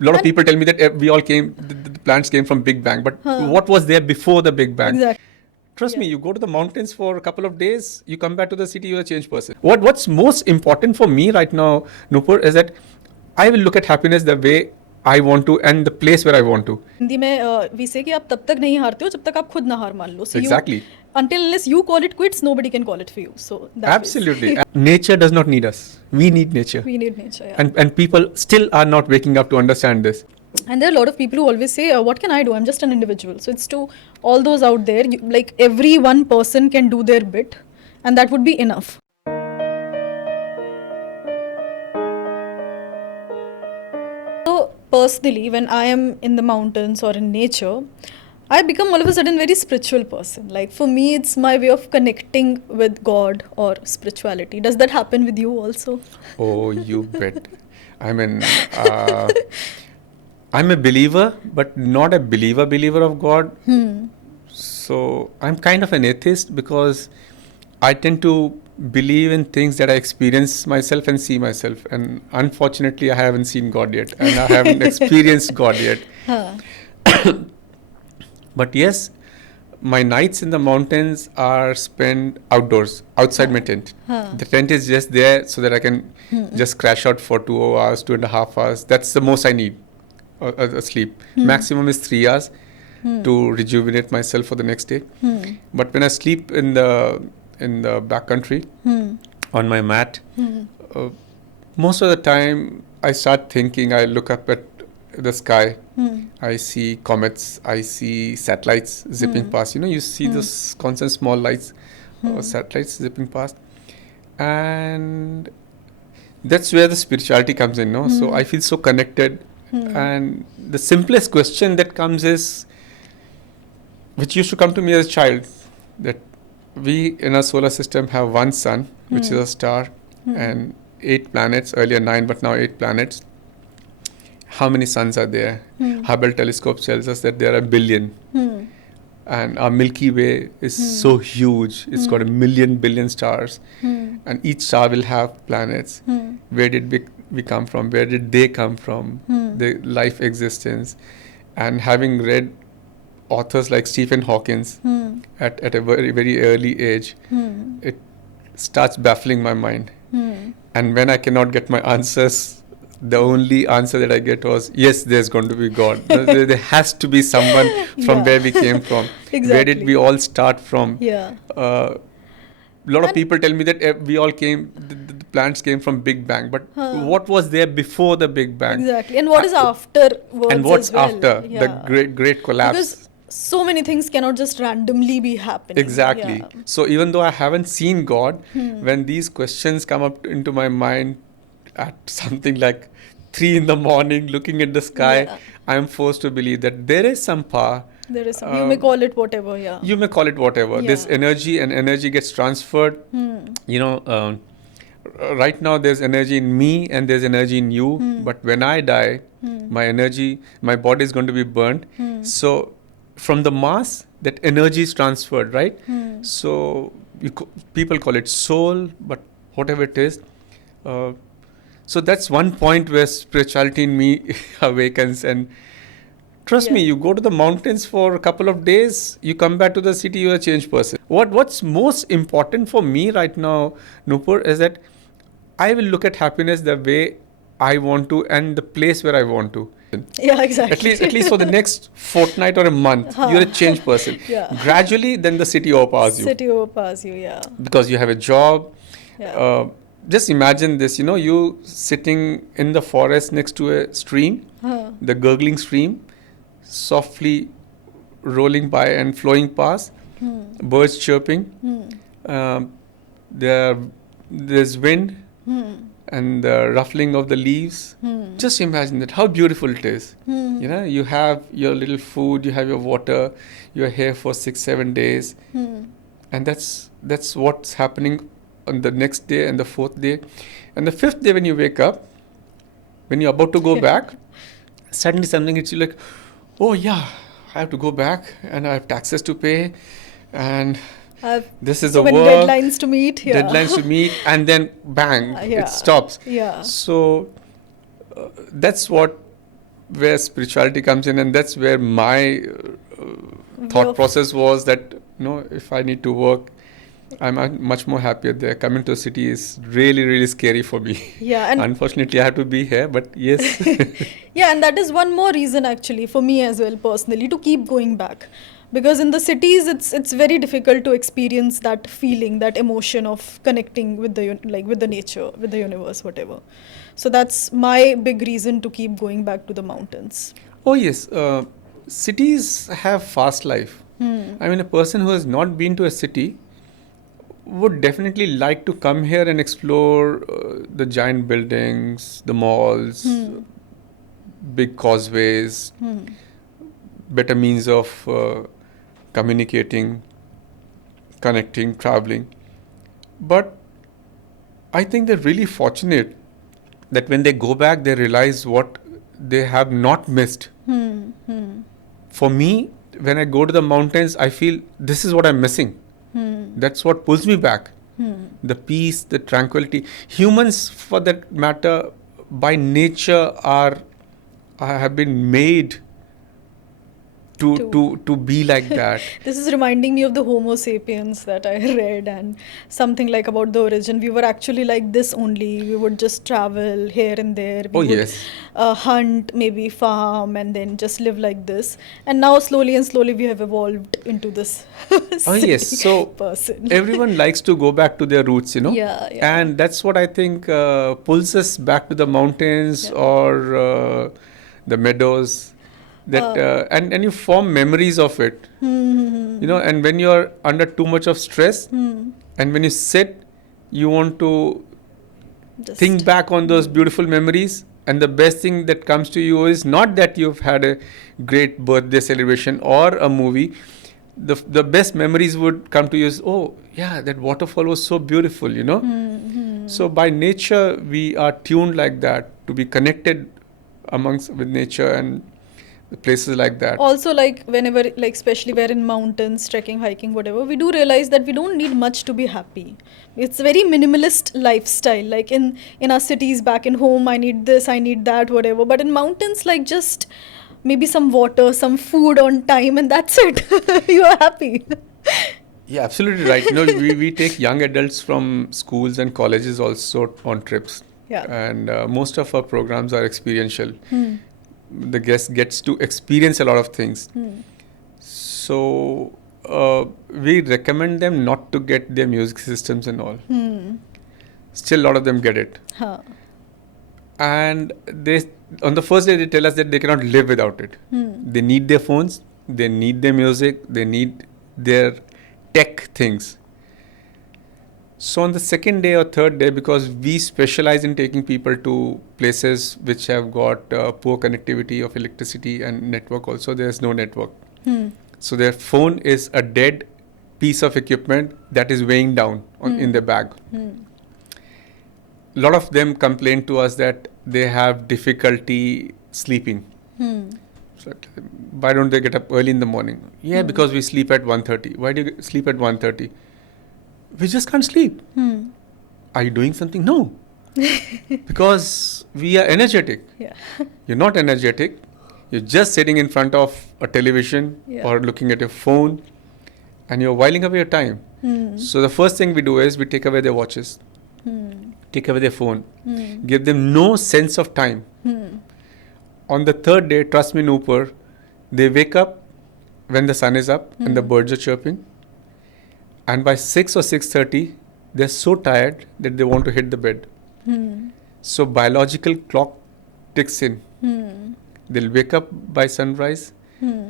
A lot of people tell me that we all came, the plants came from Big Bang, but what was there before the Big Bang? Exactly. Trust me, you go to the mountains for a couple of days, you come back to the city, you're a changed person. What's most important for me right now, Nupur, is that I will look at happiness the way I want to and the place where I want to. Hindi में we say कि आप तब तक नहीं हारते हो जब तक आप खुद ना हार मान लो. So Exactly. Until unless you call it quits, nobody can call it for you. So that Absolutely. Nature does not need us. We need nature. We need nature, yeah. And people still are not waking up to understand this. And there are a lot of people who always say, what can I do? I'm just an individual. So it's to all those out there, like every one person can do their bit and that would be enough. So personally, when I am in the mountains or in nature, I become all of a sudden very spiritual person. Like for me, it's my way of connecting with God or spirituality. Does that happen with you also? Oh, you bet. I mean, I'm a believer, but not a believer of God. So I'm kind of an atheist because I tend to believe in things that I experience myself and see myself. And unfortunately, I haven't seen God yet. And I haven't experienced God yet. But yes, my nights in the mountains are spent outdoors, outside my tent. The tent is just there so that I can just crash out for 2 hours, 2.5 hours. That's the most I need. Sleep. Maximum is 3 hours to rejuvenate myself for the next day. But when I sleep in the backcountry on my mat, most of the time I start thinking. I look up at the sky. I see comets. I see satellites zipping past. You see those constant small lights or satellites zipping past, and that's where the spirituality comes in. No, so I feel so connected. And the simplest question that comes is, which used to come to me as a child, that we in our solar system have one sun, which is a star, and 8 planets, earlier 9, but now 8 planets. How many suns are there? Hubble telescope tells us that there are a billion. And our Milky Way is so huge. It's got 1 million billion stars. And each star will have planets. Where did we come from? Where did they come from? The life existence. And having read authors like Stephen Hawkins at a very, very early age, it starts baffling my mind. And when I cannot get my answers, the only answer that I get was, yes, there's going to be God. There has to be someone from where we came from. Exactly. Where did we all start from? Yeah. A lot of people tell me that we all came, the plants came from Big Bang. But what was there before the Big Bang? Exactly. And what is afterwards? And what's as well? after the great collapse? Because so many things cannot just randomly be happening. Exactly. Yeah. So even though I haven't seen God, when these questions come up into my mind at something like 3 in the morning, looking at the sky, I am forced to believe that there is some power. There is some, you may call it whatever, You may call it whatever. There's energy, and energy gets transferred. Right now there's energy in me and there's energy in you. But when I die, my body is going to be burnt. So from the mass, that energy is transferred, right? So people call it soul, but whatever it is. So that's one point where spirituality in me awakens. And trust me, you go to the mountains for a couple of days, you come back to the city, you're a changed person. What's most important for me right now, Nupur, is that I will look at happiness the way I want to and the place where I want to. Yeah, exactly. At least for the next fortnight or a month, you're a changed person. Gradually, then the city overpowers you. City overpowers you, yeah. Because you have a job. Yeah. Just imagine this, you sitting in the forest next to a stream, the gurgling stream, softly rolling by and flowing past, birds chirping, there's wind and the ruffling of the leaves. Just imagine that, how beautiful it is. You have your little food, you have your water, you're here for 6-7 days, and that's what's happening on the next day and the 4th day. And the 5th day, when you wake up, when you're about to go back, suddenly something hits you like, oh yeah, I have to go back and I have taxes to pay and this is so the many work. Deadlines to meet. And then bang, it stops. Yeah. So that's what where spirituality comes in, and that's where my thought process was that, if I need to work, I'm much more happier there. Coming to a city is really, really scary for me. Yeah, and unfortunately, I have to be here, but yes. yeah, and that is one more reason actually for me as well personally to keep going back, because in the cities it's very difficult to experience that feeling, that emotion of connecting with with the nature, with the universe, whatever. So that's my big reason to keep going back to the mountains. Oh yes, cities have fast life. I mean, a person who has not been to a city would definitely like to come here and explore the giant buildings, the malls, big causeways, better means of communicating, connecting, traveling. But I think they're really fortunate that when they go back, they realize what they have not missed. For me, when I go to the mountains, I feel this is what I'm missing. That's what pulls me back. The peace, the tranquility. Humans, for that matter, by nature have been made to be like that. This is reminding me of the Homo sapiens that I read, and something like about the origin. We were actually like this only. We would just travel here and there. We would Yes. Hunt, maybe farm, and then just live like this. And now slowly and slowly we have evolved into this Yes. city So person. everyone likes to go back to their roots, Yeah. And that's what I think pulls us back to the mountains or the meadows. That and you form memories of it, and when you're under too much of stress, and when you sit, you want to Just think back on those beautiful memories, and the best thing that comes to you is not that you've had a great birthday celebration or a movie. The best memories would come to you is, oh yeah, that waterfall was so beautiful, So by nature we are tuned like that to be connected with nature and places like that. Also, like whenever, like especially we're in mountains, trekking, hiking, whatever, we do realize that we don't need much to be happy. It's a very minimalist lifestyle. Like in our cities back in home, I need this, I need that, whatever. But in mountains, like just maybe some water, some food on time, and that's it. You are happy. Yeah, absolutely right. We take young adults from schools and colleges also on trips. Yeah. And most of our programs are experiential. The guest gets to experience a lot of things. So we recommend them not to get their music systems and all. Still, a lot of them get it. And on the first day, they tell us that they cannot live without it. They need their phones, they need their music, they need their tech things. So on the second day or third day, because we specialize in taking people to places which have got poor connectivity of electricity and network also, there's no network. So their phone is a dead piece of equipment that is weighing down in their bag. A lot of them complain to us that they have difficulty sleeping. So, why don't they get up early in the morning? Yeah, because we sleep at 1:30. Why do you sleep at 1:30? We just can't sleep. Are you doing something? No. Because we are energetic. Yeah. You're not energetic. You're just sitting in front of a television or looking at your phone, and you're whiling away your time. So the first thing we do is we take away their watches, take away their phone, give them no sense of time. On the third day, trust me, Noopur, they wake up when the sun is up and the birds are chirping. And by 6 or 6:30, they're so tired that they want to hit the bed. So biological clock ticks in. They'll wake up by sunrise.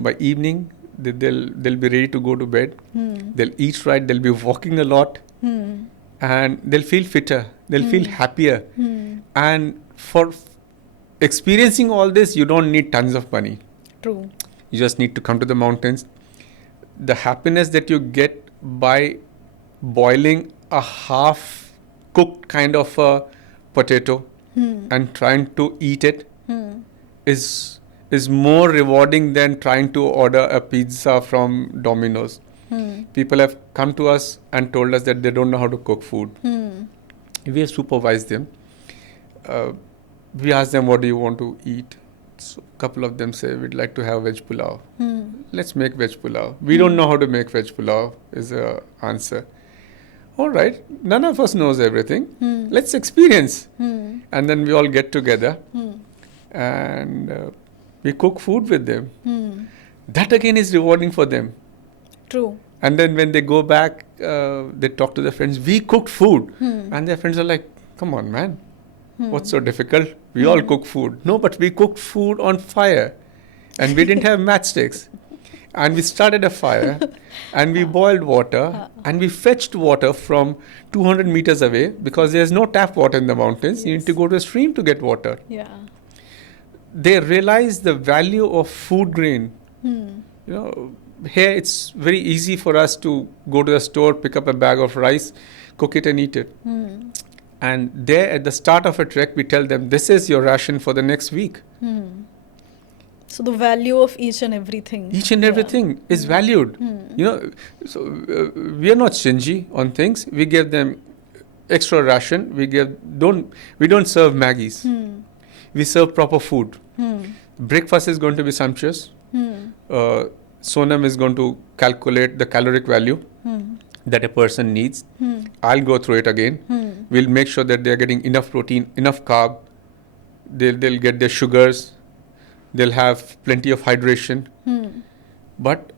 By evening, they'll be ready to go to bed. They'll eat right. They'll be walking a lot. And they'll feel fitter. They'll feel happier. And for experiencing all this, you don't need tons of money. True. You just need to come to the mountains. The happiness that you get by boiling a half-cooked kind of a potato and trying to eat it is more rewarding than trying to order a pizza from Domino's. People have come to us and told us that they don't know how to cook food. We have supervised them. We ask them, what do you want to eat? So a couple of them say, we'd like to have veg pulao. Hmm. Let's make veg pulao. We don't know how to make veg pulao is the answer. All right, none of us knows everything. Hmm. Let's experience. Hmm. And then we all get together Hmm. and we cook food with them. Hmm. That again is rewarding for them. True. And then when they go back, they talk to their friends, we cooked food. Hmm. And their friends are like, come on, man, Hmm. what's so difficult? We all cook food. No, but we cooked food on fire. And we didn't have matchsticks. And we started a fire and we boiled water and we fetched water from 200 meters away because there's no tap water in the mountains. You need to go to a stream to get water. Yeah. They realize the value of food grain. Hmm. You know, here it's very easy for us to go to the store, pick up a bag of rice, cook it and eat it. Hmm. And there at the start of a trek, we tell them, this is your ration for the next week. Hmm. So the value of each and everything. Each and everything is valued. You know, so we are not stingy on things. We give them extra ration. We don't serve Maggies. Hmm. We serve proper food. Hmm. Breakfast is going to be sumptuous. Hmm. Sonam is going to calculate the caloric value Hmm. that a person needs. Hmm. I'll go through it again. Hmm. We'll make sure that they're getting enough protein, enough carb. They'll get their sugars. They'll have plenty of hydration. Hmm. But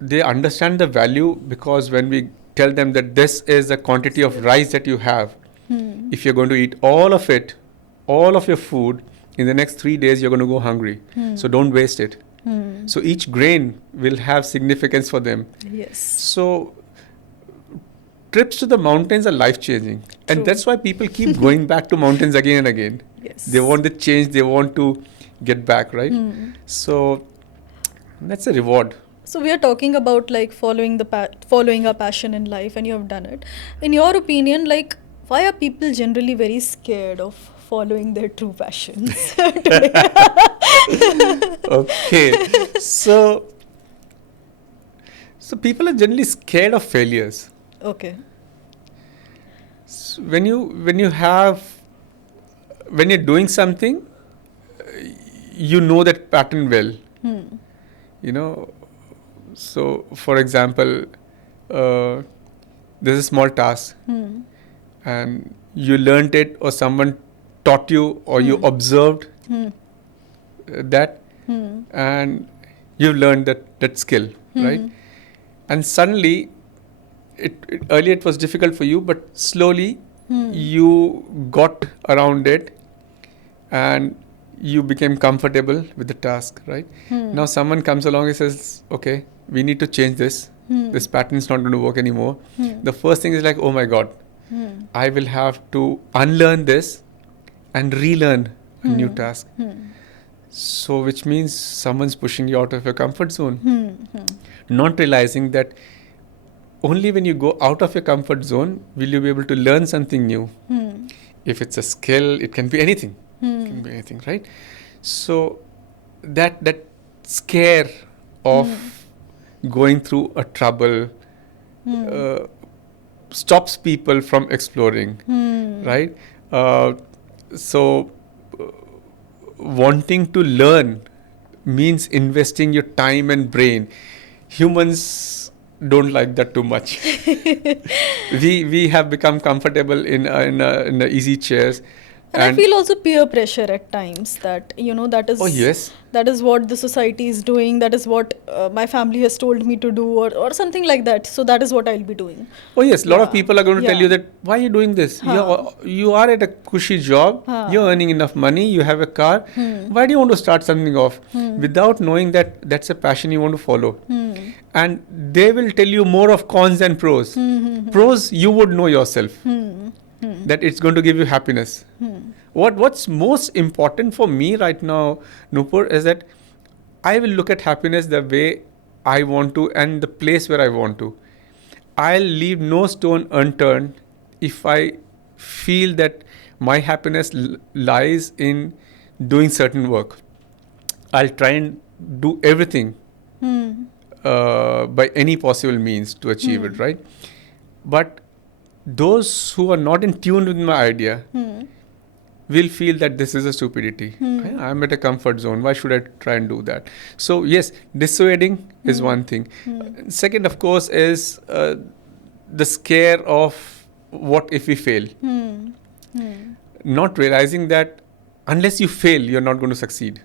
they understand the value because when we tell them that this is the quantity of rice that you have, Hmm. if you're going to eat all of it, all of your food, in the next 3 days, you're going to go hungry. So don't waste it. Hmm. So each grain will have significance for them. Yes. So trips to the mountains are life-changing. True. And that's why people keep going back to mountains again and again. Yes. They want the change. They want to get back, right? Hmm. So that's a reward. So we are talking about like following our passion in life, and you have done it. In your opinion, like, why are people generally very scared of following their true passions today? Okay. So people are generally scared of failures. Okay. So when you're doing something, you know that pattern well. Hmm. You know, so for example, there's a small task Hmm. and you learned it or someone taught you or you observed Hmm. that Hmm. and you learned that skill, right? And suddenly, earlier it was difficult for you, but slowly you got around it and you became comfortable with the task, right? Now someone comes along and says, okay, we need to change this. This pattern is not going to work anymore. The first thing is like, oh my God, I will have to unlearn this and relearn a new task. So which means someone's pushing you out of your comfort zone. Not realizing that only when you go out of your comfort zone will you be able to learn something new. If it's a skill, it can be anything. It can be anything, right? So that scare of going through a trouble stops people from exploring, right? So wanting to learn means investing your time and brain. Humans don't like that too much. we have become comfortable in the easy chairs. And I feel also peer pressure at times that, that is Oh, yes. that is what the society is doing, that is what my family has told me to do, or something like that. So that is what I'll be doing. Oh yes, a lot of Yeah. people are going to tell Yeah. you that, why are you doing this? You are at a cushy job, you're earning enough money, you have a car. Why do you want to start something off? Without knowing that that's a passion you want to follow. And they will tell you more of cons than pros. Pros, you would know yourself. That it's going to give you happiness. What's most important for me right now, Nupur, is that I will look at happiness the way I want to and the place where I want to. I'll leave no stone unturned if I feel that my happiness lies in doing certain work. I'll try and do everything by any possible means to achieve it, right? But those who are not in tune with my idea, we'll feel that this is a stupidity. I'm at a comfort zone. Why should I try and do that? So yes, dissuading is one thing. Second, of course, is the scare of what if we fail. Not realizing that unless you fail, you're not going to succeed.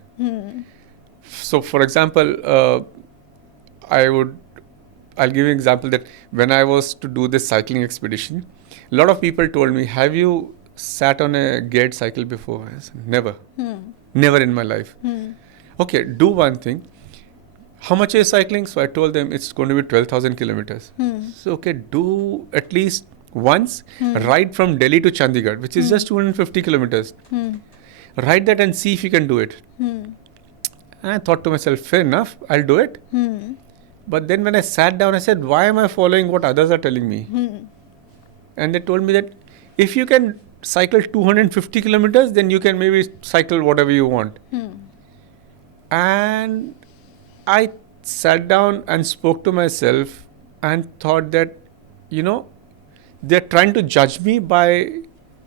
So, for example, I'll give you an example that when I was to do this cycling expedition, a lot of people told me, have you sat on a geared cycle before? I said, never. Never in my life. Okay, do one thing. How much are you cycling? So I told them it's going to be 12,000 kilometers. So, okay, do at least once, ride from Delhi to Chandigarh, which is just 250 kilometers. Ride that and see if you can do it. And I thought to myself, fair enough, I'll do it. But then when I sat down, I said, why am I following what others are telling me? And they told me that if you can cycle 250 kilometers, then you can maybe cycle whatever you want. And I sat down and spoke to myself and thought that, they're trying to judge me by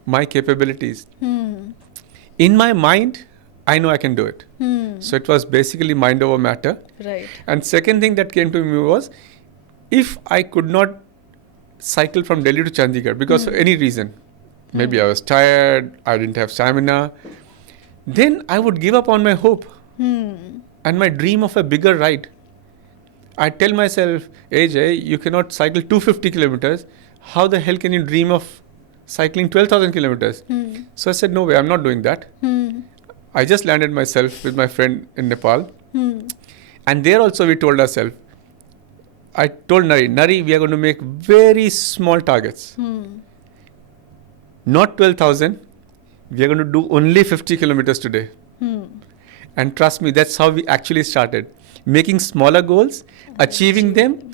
my capabilities. In my mind, I know I can do it. So it was basically mind over matter. Right. And second thing that came to me was, if I could not cycle from Delhi to Chandigarh because of any reason, maybe I was tired, I didn't have stamina, then I would give up on my hope and my dream of a bigger ride. I tell myself, Ajay, you cannot cycle 250 kilometers. How the hell can you dream of cycling 12,000 kilometers? So I said, no way, I'm not doing that. I just landed myself with my friend in Nepal. And there also we told ourselves, I told Nari, we are going to make very small targets. Not 12,000. We are going to do only 50 kilometers today. And trust me, that's how we actually started. Making smaller goals, achieving them,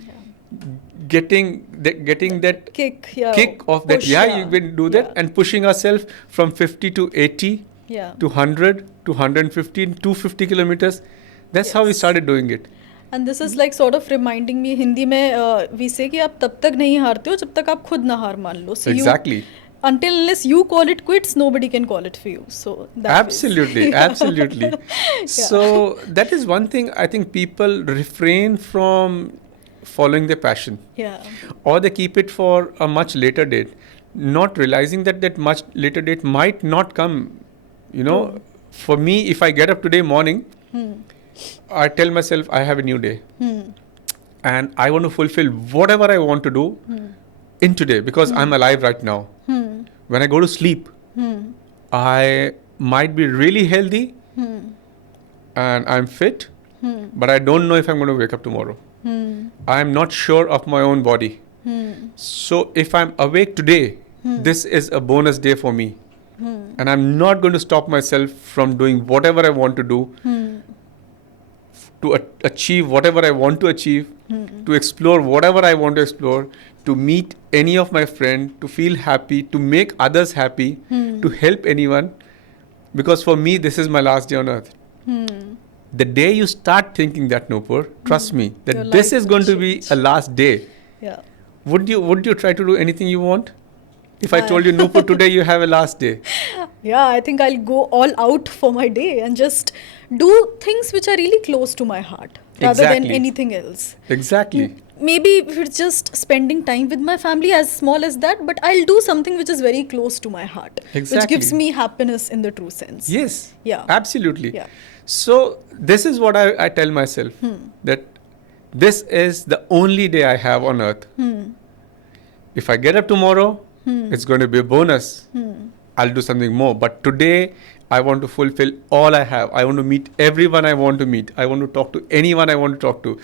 getting that kick of that, push, you can do that, and pushing ourselves from 50 to 80 to 100 to 115, 250 kilometers. That's how we started doing it. And this is like sort of reminding me, Hindi में we say कि आप तब तक नहीं हारते हो जब तक आप खुद ना हार मान लो. So exactly. Until unless you call it quits, nobody can call it for you. So that absolutely. So that is one thing I think people refrain from following their passion. Or they keep it for a much later date, not realizing that much later date might not come. For me, if I get up today morning, I tell myself I have a new day. And I want to fulfill whatever I want to do in today because I'm alive right now. When I go to sleep, I might be really healthy and I'm fit, but I don't know if I'm going to wake up tomorrow. I'm not sure of my own body. So if I'm awake today, this is a bonus day for me. And I'm not going to stop myself from doing whatever I want to do, to achieve whatever I want to achieve, to explore whatever I want to explore, to meet any of my friends, to feel happy, to make others happy, to help anyone. Because for me, this is my last day on earth. The day you start thinking that, Nupur, trust me, that this is going to be a last day. Would you try to do anything you want? If I told you, Nupur, today you have a last day. I think I'll go all out for my day and just do things which are really close to my heart rather than anything else. Exactly. Maybe if it's just spending time with my family, as small as that, but I'll do something which is very close to my heart. Which gives me happiness in the true sense. Yes. Absolutely. So this is what I tell myself, that this is the only day I have on earth. If I get up tomorrow, it's going to be a bonus. I'll do something more. But today, I want to fulfill all I have. I want to meet everyone I want to meet. I want to talk to anyone I want to talk to.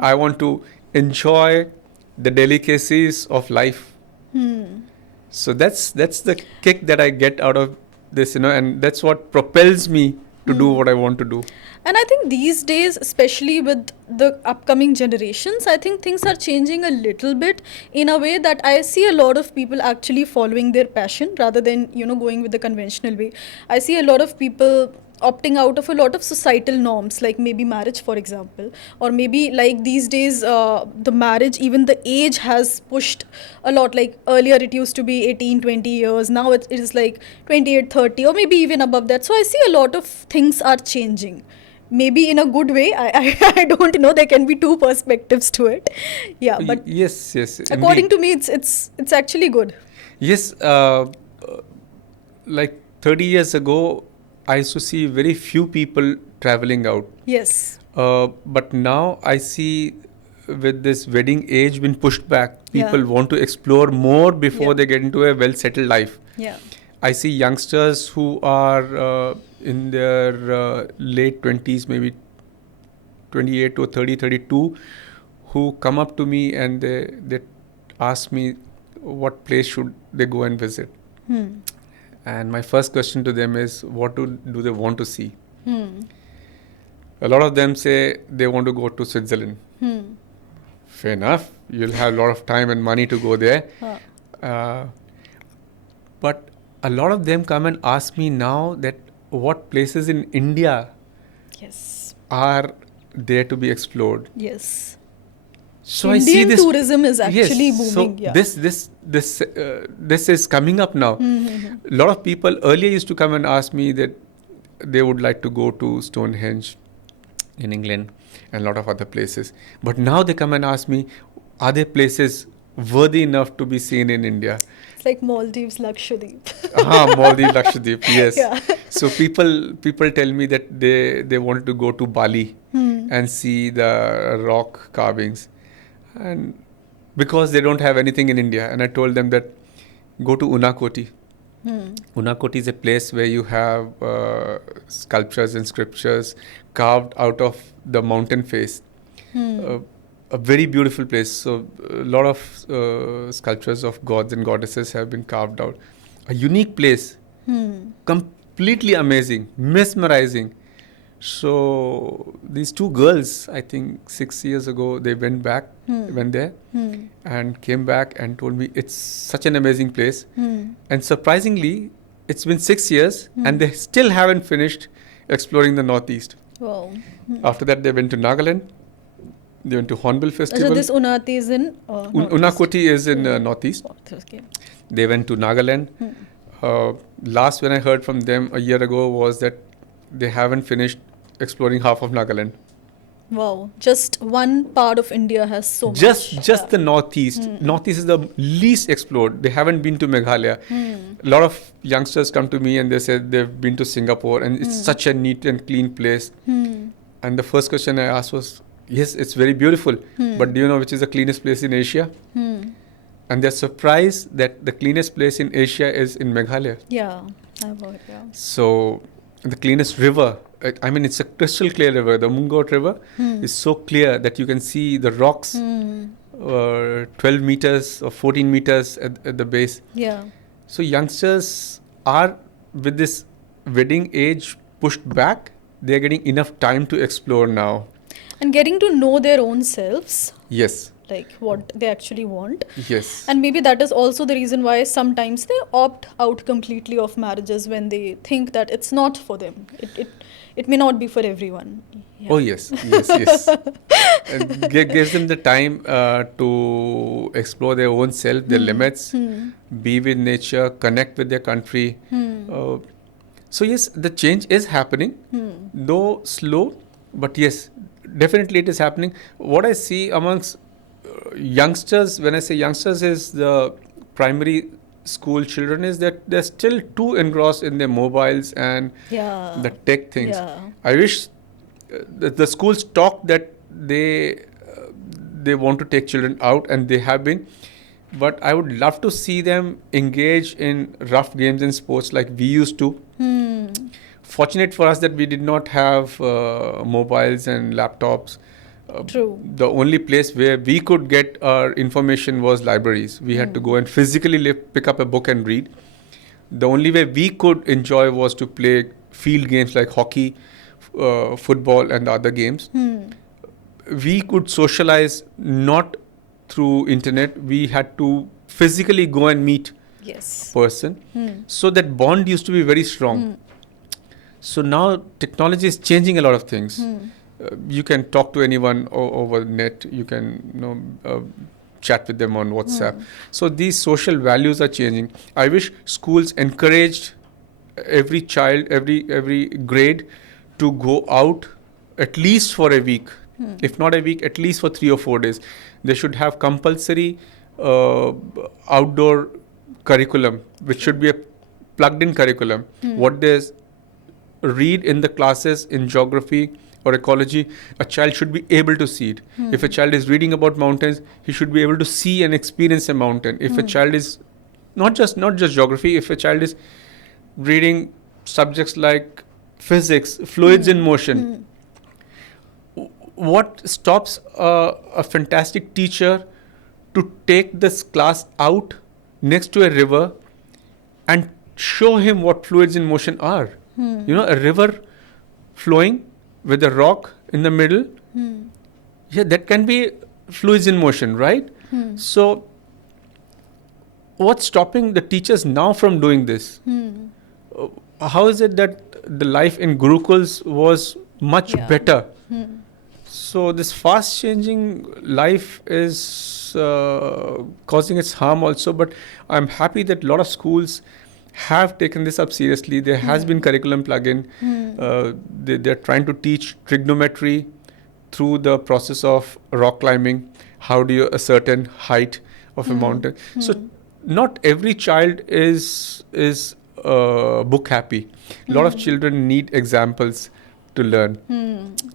I want to enjoy the delicacies of life. So that's the kick that I get out of this, and that's what propels me to do what I want to do. And I think these days, especially with the upcoming generations, I think things are changing a little bit in a way that I see a lot of people actually following their passion rather than, going with the conventional way. I see a lot of people opting out of a lot of societal norms, like maybe marriage, for example, or maybe like these days, the marriage, even the age has pushed a lot. Like earlier, it used to be 18, 20 years. Now it is like 28, 30, or maybe even above that. So I see a lot of things are changing. Maybe in a good way. I don't know. There can be two perspectives to it. Yeah, but Yes, yes. according Indeed. to me, it's actually good. Yes, like 30 years ago, I used to see very few people traveling out. Yes. But now I see with this wedding age been pushed back. Yeah. People want to explore more before Yeah. they get into a well-settled life. Yeah. I see youngsters who are in their late 20s, maybe 28 to 30, 32, who come up to me and they ask me what place should they go and visit. And my first question to them is, what do they want to see? A lot of them say they want to go to Switzerland. Fair enough. You'll have a lot of time and money to go there. But a lot of them come and ask me now that what places in India Yes. are there to be explored. Yes. So Indian I see this tourism is actually booming. So Yeah. this is coming up now. A lot of people earlier used to come and ask me that they would like to go to Stonehenge in England and a lot of other places. But now they come and ask me, are there places worthy enough to be seen in India? It's like Maldives, Lakshadweep. Maldives, Lakshadweep, yes. Yeah. So people tell me that they wanted to go to Bali and see the rock carvings, and because they don't have anything in India, and I told them that go to Unakoti. Unakoti is a place where you have sculptures and scriptures carved out of the mountain face. A very beautiful place. So a lot of sculptures of gods and goddesses have been carved out. A unique place, completely amazing, mesmerizing. So these two girls, I think 6 years ago, they went there and came back and told me it's such an amazing place. And surprisingly, it's been 6 years and they still haven't finished exploring the Northeast. Wow. After that, they went to Nagaland. They went to Hornbill So Festival. this Unati is in Unakoti is in Northeast. Okay. They went to Nagaland. Last when I heard from them a year ago was that they haven't finished exploring half of Nagaland. Wow. Just one part of India has so much. Just the Northeast. Northeast is the least explored. They haven't been to Meghalaya. A lot of youngsters come to me and they said they've been to Singapore and it's such a neat and clean place. And the first question I asked was, yes, it's very beautiful, but do you know which is the cleanest place in Asia? And they're surprised that the cleanest place in Asia is in Meghalaya. Yeah, I've heard, yeah. So the cleanest river, I mean, it's a crystal clear river. The Mungot River is so clear that you can see the rocks 12 meters or 14 meters at the base. Yeah. So youngsters are, with this wedding age pushed back, they're getting enough time to explore now. And getting to know their own selves, Yes. like what they actually want. Yes. And maybe that is also the reason why sometimes they opt out completely of marriages when they think that it's not for them. It may not be for everyone. Yeah. Oh, yes. It gives them the time to explore their own self, their limits, be with nature, connect with their country. So yes, the change is happening, though slow, but yes, definitely it is happening. What I see amongst youngsters, when I say youngsters, is the primary school children, is that they're still too engrossed in their mobiles and the tech things. Yeah. I wish the schools talk that they want to take children out, and they have been, but I would love to see them engage in rough games and sports like we used to. Fortunate for us that we did not have mobiles and laptops. True. The only place where we could get our information was libraries. We had to go and physically pick up a book and read. The only way we could enjoy was to play field games like hockey, football, and other games. We could socialize not through internet. We had to physically go and meet Yes. person. So that bond used to be very strong. So now technology is changing a lot of things. You can talk to anyone over the net. You can chat with them on WhatsApp. So these social values are changing. I wish schools encouraged every child, every grade to go out at least for a week. If not a week, at least for 3 or 4 days. They should have compulsory outdoor curriculum, which should be a plugged-in curriculum. What they read in the classes in geography or ecology, a child should be able to see it. If a child is reading about mountains, he should be able to see and experience a mountain. If a child is not just geography, if a child is reading subjects like physics, fluids in motion, what stops a fantastic teacher to take this class out next to a river and show him what fluids in motion are? A river flowing with a rock in the middle, yeah, that can be fluids in motion, right? So what's stopping the teachers now from doing this? How is it that the life in gurukuls was much better? So this fast changing life is causing its harm also, but I'm happy that a lot of schools have taken this up seriously. There has been curriculum plug-in. They're trying to teach trigonometry through the process of rock climbing. How do you ascertain height of a mountain? So not every child is book happy. A lot of children need examples to learn.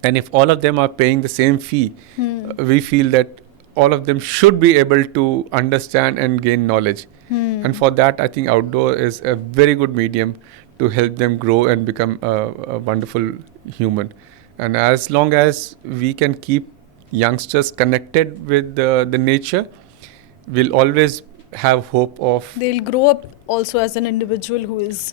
And if all of them are paying the same fee, we feel that all of them should be able to understand and gain knowledge. And for that, I think outdoor is a very good medium to help them grow and become a wonderful human. And as long as we can keep youngsters connected with the nature, we'll always have hope of... They'll grow up also as an individual who is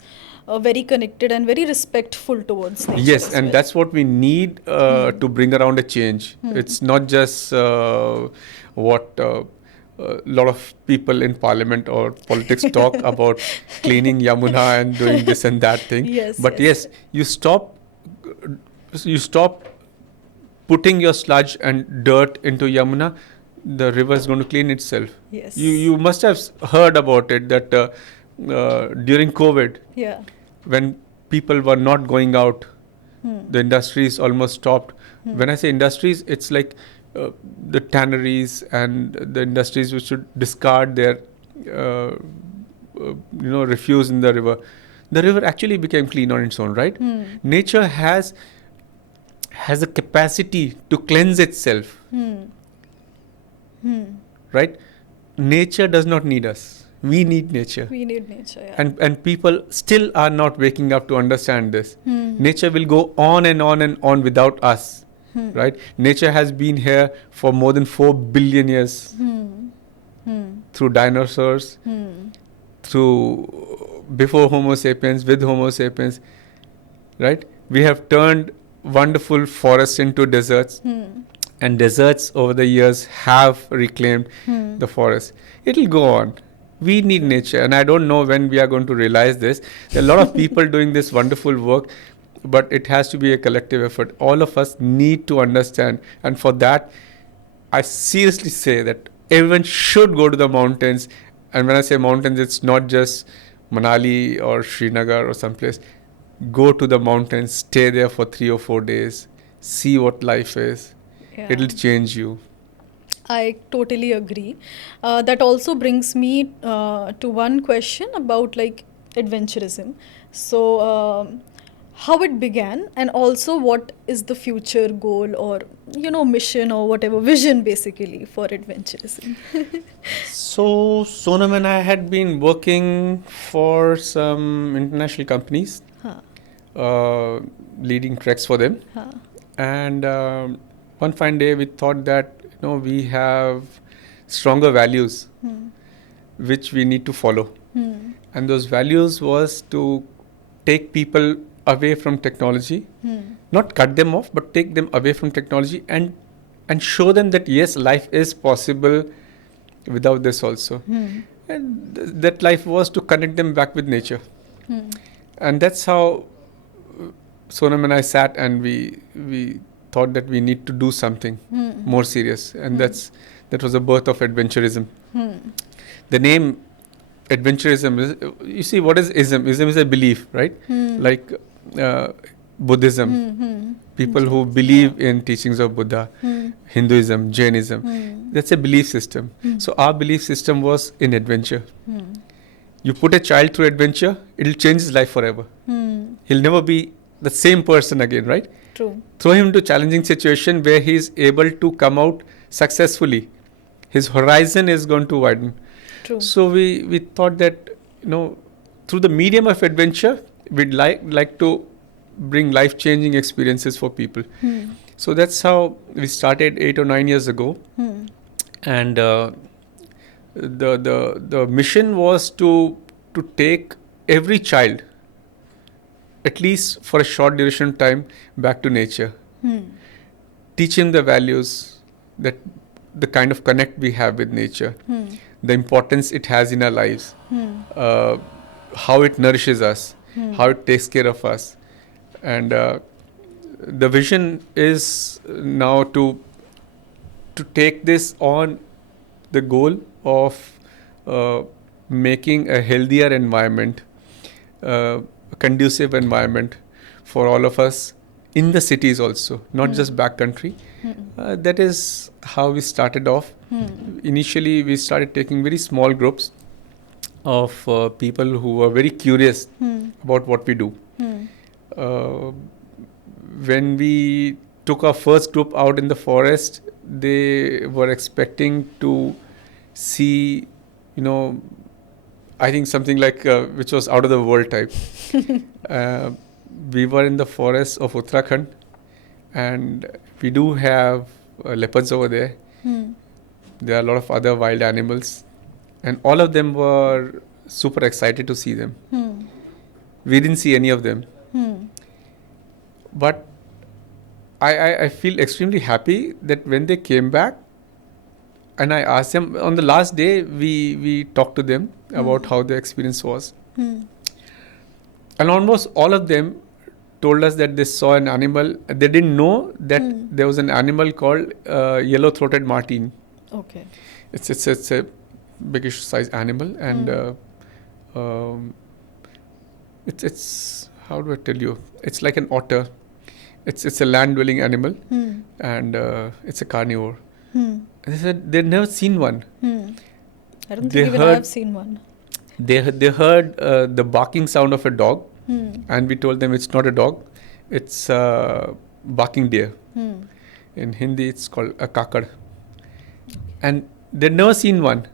very connected and very respectful towards nature. Yes, and that's what we need to bring around a change. It's not just what a lot of people in parliament or politics talk about, cleaning Yamuna and doing this and that thing. But yes, you stop putting your sludge and dirt into Yamuna, the river is going to clean itself. Yes. You must have heard about it that during COVID, when people were not going out, the industries almost stopped. When I say industries, it's like the tanneries and the industries which should discard their refuse in the river. The river actually became clean on its own, right? Nature has a capacity to cleanse itself. Right? Nature does not need us. We need nature. We need nature, yeah. And people still are not waking up to understand this. Nature will go on and on and on without us. Right? Nature has been here for more than 4 billion years. Through dinosaurs, through before Homo sapiens, with Homo sapiens. Right? We have turned wonderful forests into deserts. And deserts over the years have reclaimed the forest. It'll go on. We need nature, and I don't know when we are going to realize this. There are a lot of people doing this wonderful work, but it has to be a collective effort. All of us need to understand, and for that, I seriously say that everyone should go to the mountains. And when I say mountains, it's not just Manali or Srinagar or someplace. Go to the mountains, stay there for 3 or 4 days, see what life is. Yeah. It'll change you. I totally agree. That also brings me to one question about like adventurism. So how it began, and also what is the future goal or mission or whatever vision basically for adventurism? So Sonam and I had been working for some international companies, leading treks for them. And one fine day we thought that we have stronger values which we need to follow. And those values was to take people away from technology, not cut them off, but take them away from technology and show them that yes, life is possible without this also. And that life was to connect them back with nature. And that's how Sonam and I sat and we thought that we need to do something more serious, and that was the birth of Adventurism. The name Adventurism is, you see, what is ism? Ism is a belief, right? Like Buddhism, people who believe in teachings of Buddha, Hinduism, Jainism. That's a belief system. So our belief system was in adventure. You put a child through adventure, it'll change his life forever. He'll never be the same person again, right? True. Throw him into challenging situation where he's able to come out successfully. His horizon is going to widen. True. So we thought that, through the medium of adventure, we'd like to bring life-changing experiences for people. So that's how we started 8 or 9 years ago. And the mission was to take every child, at least for a short duration of time, back to nature. Teach him the values, that the kind of connect we have with nature, the importance it has in our lives, how it nourishes us, how it takes care of us. And the vision is now to take this on, the goal of making a healthier environment, a conducive environment for all of us in the cities also, not just backcountry. That is how we started off. Initially, we started taking very small groups of people who were very curious about what we do. When we took our first group out in the forest, they were expecting to see, I think something like which was out of the world type. We were in the forest of Uttarakhand, and we do have leopards over there. There are a lot of other wild animals, and all of them were super excited to see them. We didn't see any of them. But I feel extremely happy that when they came back, and I asked them, on the last day, we talked to them about how the experience was. And almost all of them told us that they saw an animal. They didn't know that there was an animal called yellow-throated marten. Okay. It's a biggish size animal, and it's how do I tell you? It's like an otter. It's a land-dwelling animal, and it's a carnivore. And they said they'd never seen one. I don't think even I have seen one. They heard the barking sound of a dog, and we told them it's not a dog, it's a barking deer. In Hindi, it's called a kakad. And they'd never seen one.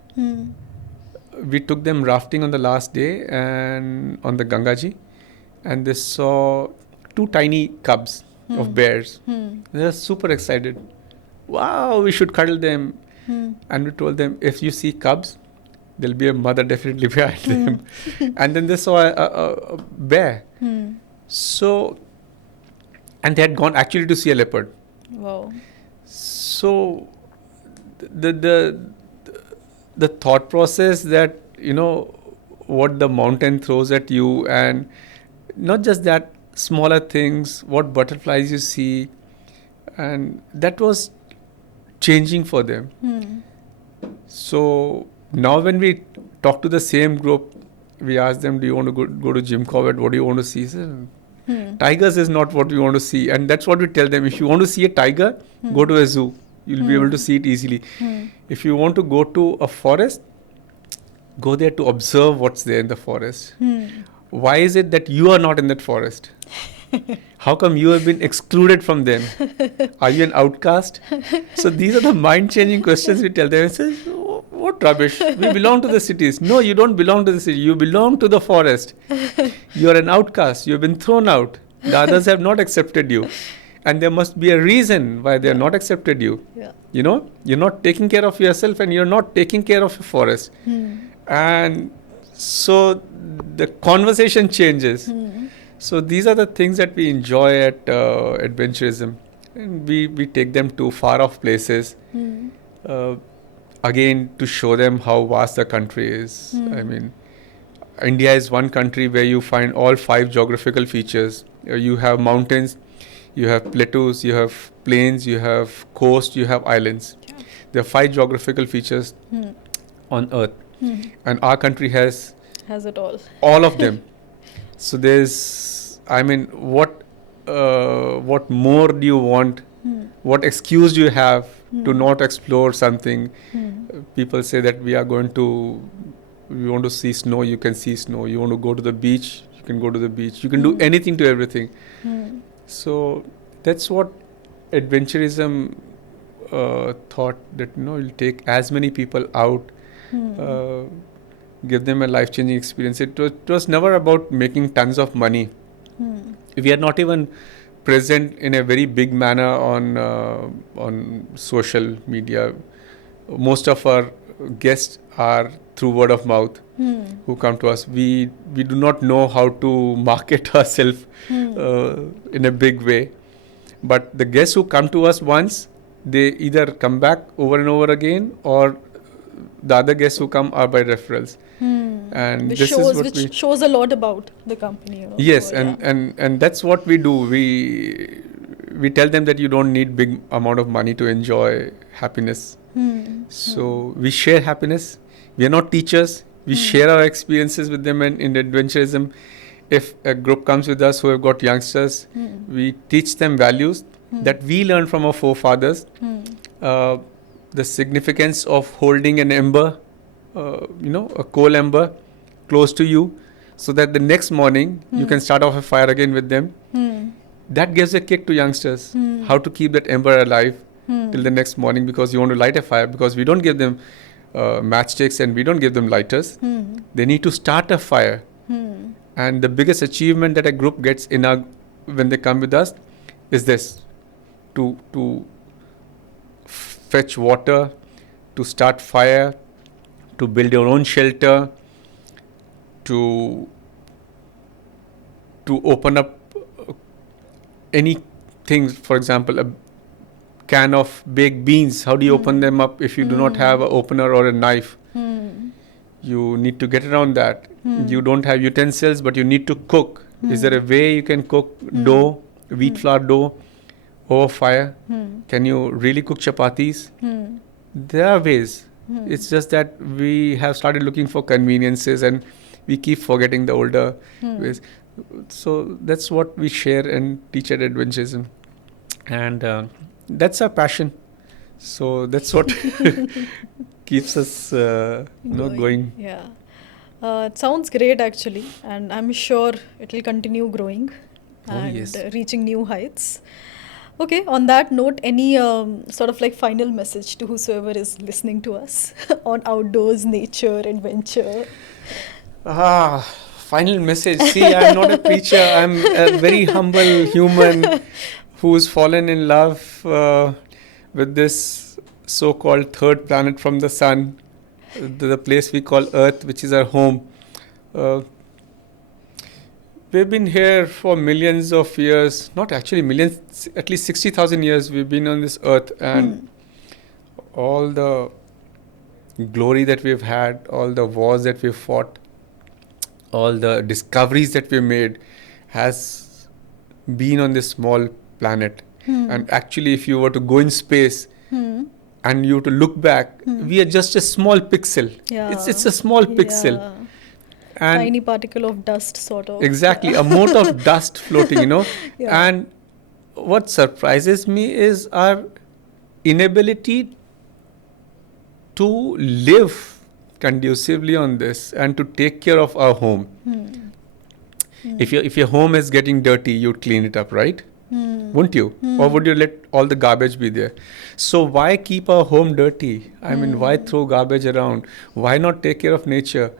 We took them rafting on the last day and on the Gangaji, and they saw 2 tiny cubs of bears. They were super excited. Wow, we should cuddle them. And we told them, if you see cubs, there'll be a mother definitely behind them. And then they saw a bear. So, and they had gone actually to see a leopard. Wow. So, the thought process that, what the mountain throws at you, and not just that, smaller things, what butterflies you see, and that was changing for them. So now when we talk to the same group, we ask them, do you want to go to Jim Corbett? What do you want to see? Tigers is not what we want to see. And that's what we tell them. If you want to see a tiger, go to a zoo. You'll be able to see it easily. If you want to go to a forest, go there to observe what's there in the forest. Why is it that you are not in that forest? How come you have been excluded from them? Are you an outcast? So these are the mind-changing questions we tell them. They say, what rubbish? We belong to the cities. No, you don't belong to the city. You belong to the forest. You are an outcast. You have been thrown out. The others have not accepted you. And there must be a reason why they have not accepted you. You're not taking care of yourself, and you're not taking care of your forest. And so the conversation changes. So these are the things that we enjoy at Adventurism. And we take them to far off places, again, to show them how vast the country is. I mean, India is one country where you find all 5 geographical features. You have mountains, you have plateaus, you have plains, you have coast, you have islands. There are 5 geographical features on Earth, and our country has it all. all of them. So there's, I mean, what more do you want? What excuse do you have to not explore something? People say that we want to see snow, you can see snow. You want to go to the beach, you can go to the beach. You can do anything to everything. So that's what Adventurism thought, that you'll take as many people out, give them a life-changing experience. It was never about making tons of money. We are not even present in a very big manner on social media. Most of our guests are through word of mouth who come to us. We do not know how to market ourselves in a big way. But the guests who come to us once, they either come back over and over again, or the other guests who come are by referrals. And Which this shows, is what shows a lot about the company. Yes, So, and that's what we do. We tell them that you don't need big amount of money to enjoy happiness. So we share happiness. We are not teachers. We share our experiences with them. And in Adventurism, if a group comes with us who have got youngsters, we teach them values that we learned from our forefathers. The significance of holding an ember, a coal ember close to you, so that the next morning you can start off a fire again with them. That gives a kick to youngsters, how to keep that ember alive till the next morning, because you want to light a fire, because we don't give them matchsticks and we don't give them lighters. They need to start a fire. And the biggest achievement that a group gets when they come with us is this: to fetch water, to start fire, to build your own shelter, to open up anything. For example, a can of baked beans. How do you open them up if you do not have an opener or a knife? You need to get around that. You don't have utensils, but you need to cook. Is there a way you can cook dough, wheat flour dough, over fire? Can you really cook chapatis? There are ways. It's just that we have started looking for conveniences and we keep forgetting the older ways. So that's what we share and teach at Adventurism. And that's our passion. So that's what keeps us going. Yeah. It sounds great actually, and I'm sure it will continue growing and reaching new heights. Okay, on that note, any sort of like final message to whosoever is listening to us on outdoors, nature, adventure? Final message. See, I'm not a preacher. I'm a very humble human who's fallen in love with this so-called third planet from the sun, the place we call Earth, which is our home. We've been here for millions of years, not actually millions, at least 60,000 years we've been on this Earth, and all the glory that we've had, all the wars that we've fought, all the discoveries that we've made has been on this small planet. And actually, if you were to go in space and you were to look back, we are just a small pixel. Yeah. It's a small pixel. Yeah. And tiny particle of dust, sort of. Exactly, a mote of dust floating, Yeah. And what surprises me is our inability to live conducively on this and to take care of our home. If your home is getting dirty, you'd clean it up, right? Wouldn't you? Or would you let all the garbage be there? So why keep our home dirty? I mean, why throw garbage around? Why not take care of nature?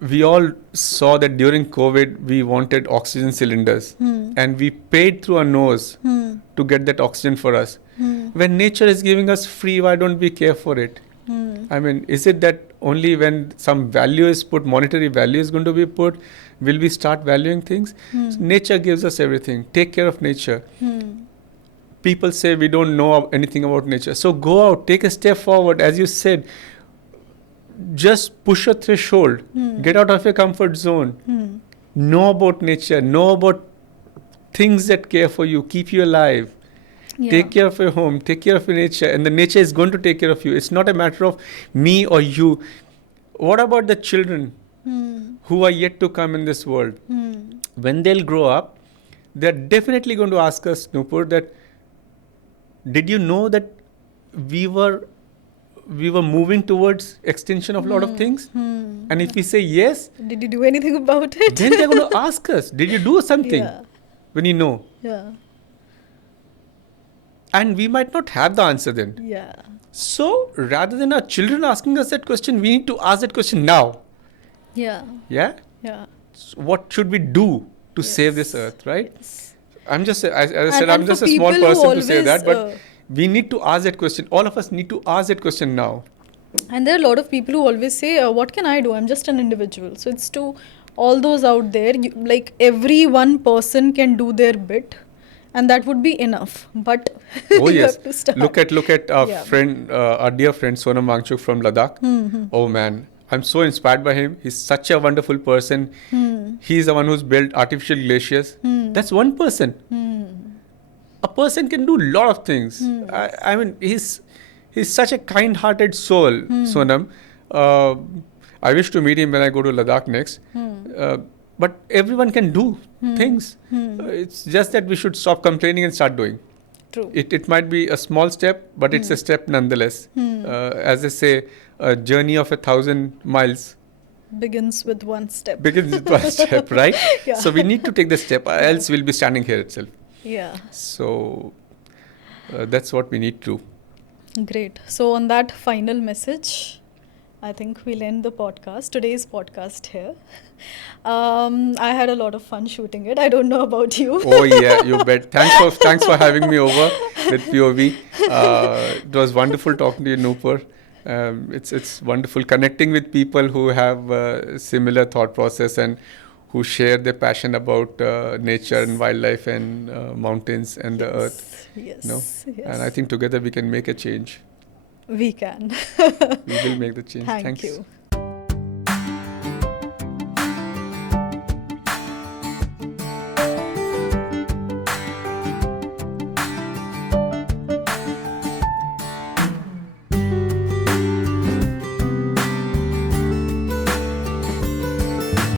We all saw that during COVID, we wanted oxygen cylinders and we paid through our nose to get that oxygen for us. When nature is giving us free, why don't we care for it? I mean, is it that only when some value is put, monetary value is going to be put, will we start valuing things? So nature gives us everything. Take care of nature. People say we don't know anything about nature. So go out, take a step forward. As you said, just push your threshold, get out of your comfort zone, know about nature, know about things that care for you, keep you alive. Yeah. Take care of your home, take care of your nature, and the nature is going to take care of you. It's not a matter of me or you. What about the children who are yet to come in this world? When they'll grow up, they're definitely going to ask us, Nupur, that did you know that we were moving towards extinction of a lot of things? And if we say yes, Did you do anything about it? then they're going to ask us, did you do something? Yeah. When you know. Yeah. And we might not have the answer then. Yeah. So rather than our children asking us that question, we need to ask that question now. Yeah. Yeah? Yeah. So what should we do to save this earth, right? I'm just, as I said, And I'm for just a small people who person to say always, that, but we need to ask that question. All of us need to ask that question now. And there are a lot of people who always say, what can I do? I'm just an individual. So it's to all those out there, like every one person can do their bit. And that would be enough. But Oh you yes, have to start. look at our Yeah. friend, our dear friend Sonam Wangchuk from Ladakh. Oh man, I'm so inspired by him. He's such a wonderful person. He's the one who's built artificial glaciers. That's one person. A person can do a lot of things. I mean, he's such a kind-hearted soul, Sonam. I wish to meet him when I go to Ladakh next. But everyone can do things. It's just that we should stop complaining and start doing. True. It might be a small step, but it's a step nonetheless. As they say, a journey of 1,000 miles Begins with one step. begins with one step, right? Yeah. So we need to take the step, else we'll be standing here itself. Yeah. So that's what we need to do. Great. So on that final message, I think we'll end the podcast, today's podcast here. I had a lot of fun shooting it. I don't know about you. Oh yeah, you bet. Thanks for having me over with POV. It was wonderful talking to you, Nupur. It's wonderful connecting with people who have similar thought process and who share their passion about nature and wildlife and mountains and the earth. Yes. Yes. Yes. And I think together we can make a change. We can. We will make the change. Thank Thanks. you.